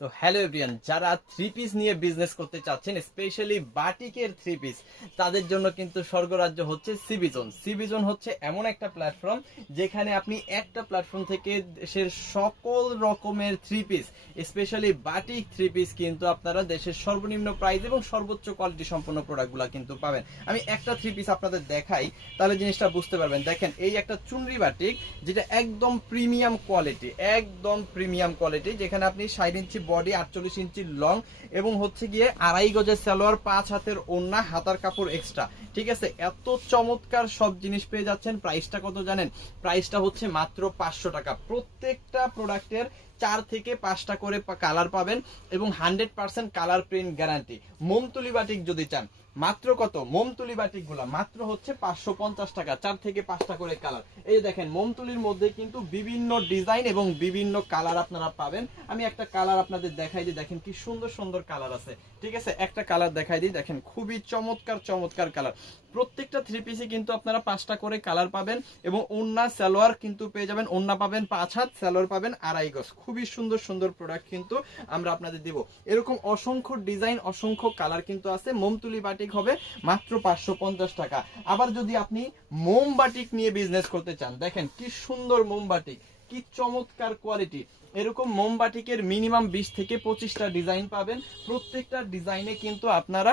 তো hello everyone যারা three piece নিয়ে বিজনেস করতে চাচ্ছেন স্পেশালি বাটিকের থ্রি পিস তাদের জন্য কিন্তু স্বর্গরাজ্য হচ্ছে সিবিজোন সিবিজোন হচ্ছে এমন একটা প্ল্যাটফর্ম যেখানে আপনি একটা প্ল্যাটফর্ম থেকে দেশের সকল রকমের three piece specially batik three piece কিন্তু আপনারা দেশের সর্বনিম্ন প্রাইস এবং সর্বোচ্চ কোয়ালিটি সম্পন্ন প্রোডাক্টগুলো কিন্তু পাবেন। আমি একটা থ্রি পিস আপনাদের দেখাই, তাহলে জিনিসটা বুঝতে পারবেন। দেখেন, এই একটা চুনরি বাটিক, যেটা একদম প্রিমিয়াম কোয়ালিটি একদম প্রিমিয়াম কোয়ালিটি যেখানে আপনি ষাট ইঞ্চি বডি আটচল্লিশ ইঞ্চি লং এবং হচ্ছে গিয়ে আড়াই গজের সালোয়ার, পাঁচ হাতের ওন্না, হাতার কাপড় এক্সট্রা ঠিক আছে? এত চমৎকার সব জিনিস পেয়ে যাচ্ছেন। প্রাইসটা কত জানেন? প্রাইসটা হচ্ছে মাত্র পাঁচশো টাকা। প্রত্যেকটা প্রোডাক্টের চার থেকে পাঁচটা করে কালার পাবেন এবং hundred percent colour print guarantee মোমতুলি batik যদি চান মাত্র কত? মোমতুলি বাটিকগুলা মাত্র হচ্ছে পাঁচশো পঞ্চাশ টাকা, চার থেকে পাঁচটা করে কালার। এই যে দেখেন, মোমতুলির মধ্যে কিন্তু বিভিন্ন ডিজাইন এবং বিভিন্ন কালার আপনারা পাবেন। আমি একটা কালার আপনাদের দেখাই দিই, দেখেন কি সুন্দর সুন্দর কালার আছে। ঠিক আছে? একটা কালার দেখাই দিই, দেখেন খুবই চমৎকার চমৎকার কালার। প্রত্যেকটা থ্রি পিসে কিন্তু আপনারা পাঁচটা করে কালার পাবেন এবং ওন্না সালোয়ার কিন্তু পেয়ে যাবেন। ওন্না পাবেন পাঁচ হাত, সালোয়ার পাবেন আড়াই গজ। খুবই সুন্দর সুন্দর প্রোডাক্ট কিন্তু আমরা আপনাদের দিব। এরকম অসংখ্য ডিজাইন, অসংখ্য কালার কিন্তু আছে। মোমতুলি বাটিক হবে, মাত্র পাঁচশো পঞ্চাশ টাকা। আবার যদি আপনি মোম বাটিক নিয়ে বিজনেস করতে চান, দেখেন কি সুন্দর মোম বাটিক কি চমৎকার কোয়ালিটি এরকম মোমবাটিকের মিনিমাম বিশ থেকে পঁচিশটা ডিজাইন পাবেন। প্রত্যেকটা ডিজাইনে কিন্তু আপনারা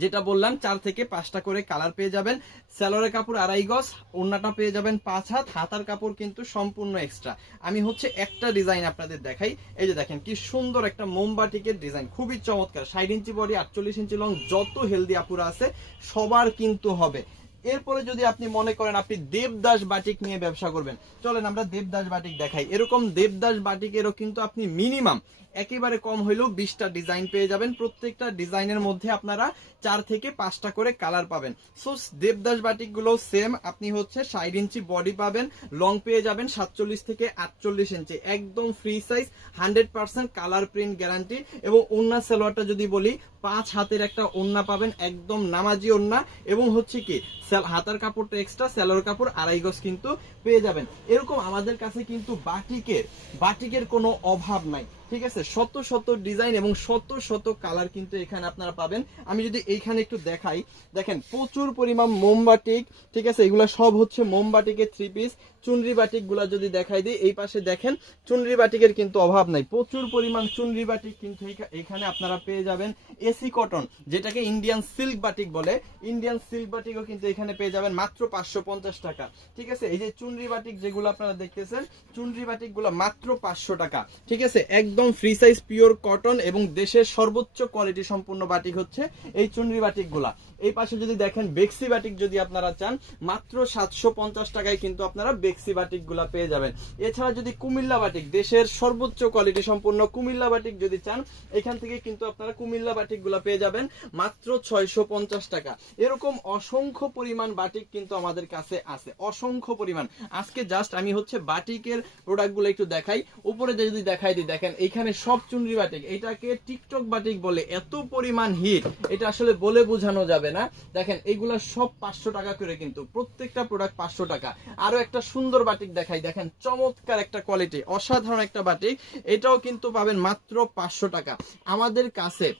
যেটা বললাম, চার থেকে পাঁচটা করে কালার পেয়ে যাবেন। স্যালোয়ারের কাপড় আড়াই গজ, ওড়নাটা পেয়ে যাবেন পাঁচ হাত। হাতার কাপড় কিন্তু সম্পূর্ণ এক্সট্রা আমি হচ্ছে একটা ডিজাইন আপনাদের দেখাই। এই যে দেখেন, কি সুন্দর একটা মোমবাটিকের ডিজাইন খুবই চমৎকার। ষাট ইঞ্চি বডি আটচল্লিশ ইঞ্চি লং যত হেলদি আপুরা আছে, সবার কিন্তু হবে। এরপরে যদি আপনি মনে করেন আপনি দেবদাস বাটিক নিয়ে ব্যবসা করবেন, চলেন আমরা দেবদাস বাটিক দেখাই। এরকম দেবদাস বাটিকেরও কিন্তু আপনি মিনিমাম একেবারে কম হইলেও বিশটা ডিজাইন পেয়ে যাবেন। প্রত্যেকটা ডিজাইনের মধ্যে আপনারা চার থেকে পাঁচটা করে কালার পাবেন। সো দেবদাস বাটিকগুলো সেম আপনি হচ্ছে ষাট ইঞ্চি বডি পাবেন লং পেয়ে যাবেন সাতচল্লিশ থেকে আটচল্লিশ ইঞ্চি। একদম free size hundred percent colour print guarantee এবং ওন্না সালোয়ারটা যদি বলি, পাঁচ হাতের একটা ওন্না পাবেন, একদম নামাজি ওন্না এবং হচ্ছে কি হাতার কাপড়টা এক্সট্রা সেলোর কাপড় আড়াই গজ কিন্তু পেয়ে যাবেন। এরকম আমাদের কাছে কিন্তু বাটিকের বাটিকের কোনো অভাব নাই, ঠিক আছে? শত শত ডিজাইন এবং শত শত কালার কিন্তু এখানে আপনারা পাবেন। আমি যদি এইখানে একটু দেখাই, দেখেন প্রচুর পরিমাণ মোমবাটিক ঠিক আছে? এগুলো সব হচ্ছে মোমবাটিকের থ্রি পিস চুনরি বাটিকগুলা যদি দেখাই দিই, এই পাশে দেখেন, চুনরি বাটিকের কিন্তু অভাব নাই। প্রচুর পরিমাণ চুনরি বাটিক কিন্তু এখানে আপনারা পেয়ে যাবেন এসি কটন যেটাকে ইন্ডিয়ান সিল্ক বাটিক বলে। ইন্ডিয়ান সিল্ক বাটিকও কিন্তু এখানে পেয়ে যাবেন মাত্র পাঁচশো পঞ্চাশ টাকা। ঠিক আছে? এই যে চুনরি বাটিক যেগুলো আপনারা দেখতেছেন, চুনরি বাটিকগুলো মাত্র পাঁচশো টাকা। ঠিক আছে? একদম ফ্রি সাইজ পিওর কটন এবং দেশের সর্বোচ্চ কোয়ালিটি সম্পূর্ণ বাটিক হচ্ছে এই চুনরি বাটিকগুলা। এই পাশে যদি দেখেন বেক্সি বাটিক যদি আপনারা চান, মাত্র সাতশো পঞ্চাশ টাকায় কিন্তু আপনারা বেক্সি বাটিকগুলা পেয়ে যাবেন। এছাড়া যদি কুমিল্লা বাটিক দেশের সর্বোচ্চ কোয়ালিটি সম্পূর্ণ কুমিল্লা বাটিক যদি চান, এখান থেকে কিন্তু আপনারা কুমিল্লা বাটিকগুলা পেয়ে যাবেন মাত্র ছয়শো পঞ্চাশ টাকা। এরকম অসংখ্য পরিমাণ বাটিক কিন্তু আমাদের কাছে আছে। অসংখ্য পরিমাণ। আজকে জাস্ট আমি হচ্ছে বাটিকের প্রোডাক্টগুলো একটু দেখাই। উপরে যদি দেখাই দিই, দেখেন এখানে সব চুনরি বাটিক এটাকে টিকটক বাটিক বলে। এত পরিমাণ হিট এটা আসলে বলে বোঝানো যাবে না। দেখেন, এইগুলা সব পাঁচশো টাকা করে কিন্তু, প্রত্যেকটা প্রোডাক্ট পাঁচশো টাকা। আরও একটা সুন্দর বাটিক দেখাই। দেখেন, চমৎকার একটা কোয়ালিটি অসাধারণ একটা বাটিক। এটাও কিন্তু পাবেন মাত্র পাঁচশো টাকা। আমাদের কাছে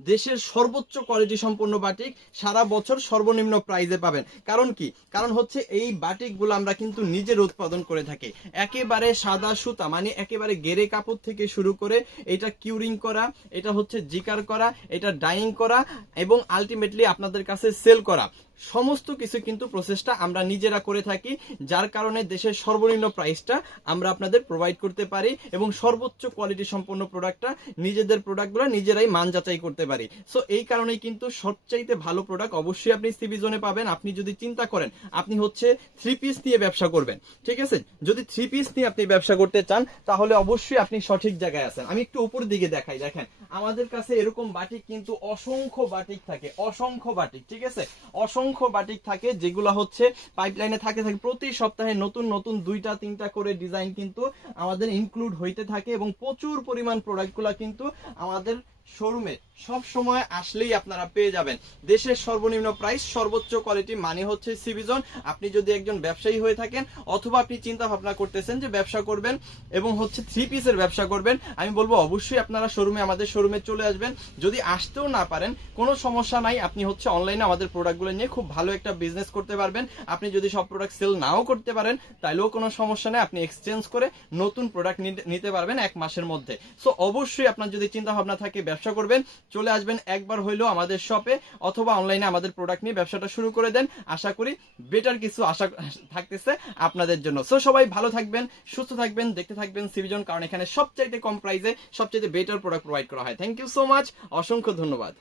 দেশের সর্বোচ্চ কোয়ালিটি সম্পন্ন বাটিক সারা বছর সর্বনিম্ন প্রাইজে পাবেন। কারণ কি? কারণ হচ্ছে এই বাটিকগুলো আমরা কিন্তু নিজের উৎপাদন করে থাকি। একেবারে সাদা সুতা মানে একেবারে গেরে কাপড় থেকে শুরু করে এটা কিউরিং করা, এটা হচ্ছে জিকার করা, এটা ডাইং করা এবং আলটিমেটলি আপনাদের কাছে সেল করা। সমস্ত কিছু কিন্তু প্রসেসটা আমরা নিজেরা করে থাকি, যার কারণে দেশের সর্বনিম্ন প্রাইসটা আমরা আপনাদের প্রোভাইড করতে পারি এবং সর্বোচ্চ কোয়ালিটি সম্পন্ন প্রোডাক্টটা নিজেদের প্রোডাক্টগুলো নিজেরাই মান যাচাই করতে পারি। সো এই কারণেই কিন্তু সবচাইতে ভালো প্রোডাক্ট অবশ্যই আপনি সিবি জোনে পাবেন। আপনি যদি চিন্তা করেন, আপনি হচ্ছে থ্রি পিস নিয়ে ব্যবসা করবেন, ঠিক আছে? যদি থ্রি পিস নিয়ে আপনি ব্যবসা করতে চান, তাহলে অবশ্যই আপনি সঠিক জায়গায় আছেন। আমি একটু উপর দিকে দেখাই, দেখেন। আমাদের কাছে এরকম বাটিক কিন্তু অসংখ্য বাটিক থাকে, অসংখ্য বাটিক ঠিক আছে? অসংখ্য বাটিক থাকে, যেগুলো হচ্ছে পাইপলাইনে থাকে থাকে। প্রতি সপ্তাহে নতুন নতুন দুইটা, তিনটা করে ডিজাইন কিন্তু আমাদের ইনক্লুড হইতে থাকে এবং প্রচুর পরিমাণ প্রোডাক্টগুলো কিন্তু আমাদের শোরুমে সব সময় আসলেই আপনারা পেয়ে যাবেন। দেশের সর্বনিম্ন প্রাইস সর্বোচ্চ কোয়ালিটি মানে হচ্ছে সিভিজন আপনি যদি একজন ব্যবসায়ী হয়ে থাকেন, অথবা আপনি চিন্তা ভাবনা করতেছেন যে ব্যবসা করবেন এবং হচ্ছে থ্রি পিসের ব্যবসা করবেন, আমি বলব অবশ্যই আপনারা শোরুমে, আমাদের শোরুমে চলে আসবেন। যদি আসতেও না পারেন, কোনো সমস্যা নাই, আপনি হচ্ছে অনলাইনে আমাদের প্রোডাক্টগুলো নিয়ে খুব ভালো একটা বিজনেস করতে পারবেন। আপনি যদি সব প্রোডাক্ট সেল নাও করতে পারেন, তাইলেও কোনো সমস্যা নেই, আপনি এক্সচেঞ্জ করে নতুন প্রোডাক্ট নিতে পারবেন এক মাসের মধ্যে। সো অবশ্যই আপনার যদি চিন্তা ভাবনা থাকে ব্যবসা করবেন, চলে আসবেন একবার হইলেও আমাদের শপে অথবা অনলাইনে আমাদের প্রোডাক্ট নিয়ে ব্যবসাটা শুরু করে দেন। আশা করি বেটার কিছু আশা থাকতেছে আপনাদের জন্য। সো সবাই ভালো থাকবেন, সুস্থ থাকবেন, দেখতে থাকবেন সিভিজন কারণ এখানে সবচাইতে কম প্রাইসে সবচাইতে বেটার প্রোডাক্ট প্রোভাইড করা হয়। থ্যাংক ইউ সো মাচ অসংখ্য ধন্যবাদ।